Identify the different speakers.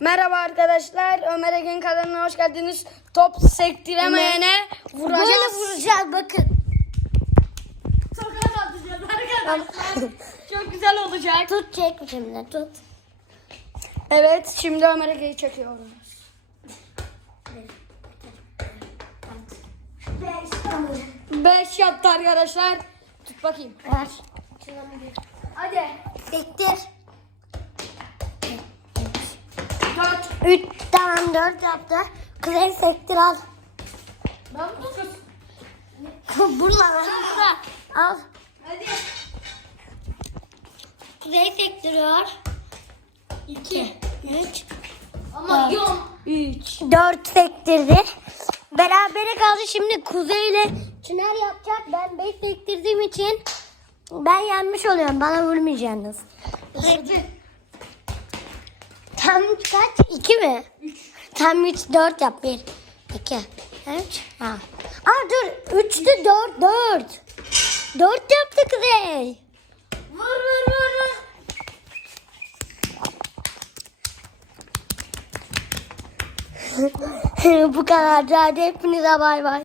Speaker 1: Merhaba arkadaşlar. Ömer Egen kanalına hoş geldiniz. Top sektiremeyene vuracağız.
Speaker 2: Böyle vuracağız bakın.
Speaker 1: Tokat atacağız arkadaşlar. Çok güzel olacak.
Speaker 2: Tut çek şimdi tut.
Speaker 1: Evet şimdi Ömer Ege'yi çekiyoruz. Beş yaptı arkadaşlar. Tut bakayım.
Speaker 2: Ver.
Speaker 1: Hadi.
Speaker 2: Sektir.
Speaker 1: Dört.
Speaker 2: Üç tamam dört yaptı. Kuzey sektir al.
Speaker 1: Ben dokuz.
Speaker 2: Burada burada. Al.
Speaker 1: Hadi.
Speaker 2: Kuzey sektiriyor.
Speaker 1: İki.
Speaker 2: Üç.
Speaker 1: Ama yok. Üç.
Speaker 2: Dört sektirdi. Berabere kaldı. Şimdi Kuzey ile Çınar yapacak. Ben beş sektirdiğim için ben yenmiş oluyorum. Bana vurmayacaksınız.
Speaker 1: Hadi.
Speaker 2: Tam kaç? İki mi? Tam üç, dört yap. Bir, iki, üç. Ha. Aa dur. Üçtü dört, dört. Dört yaptı Kuzey.
Speaker 1: Vur vur vur vur.
Speaker 2: Bu kadar. Hadi hepinize bay bay.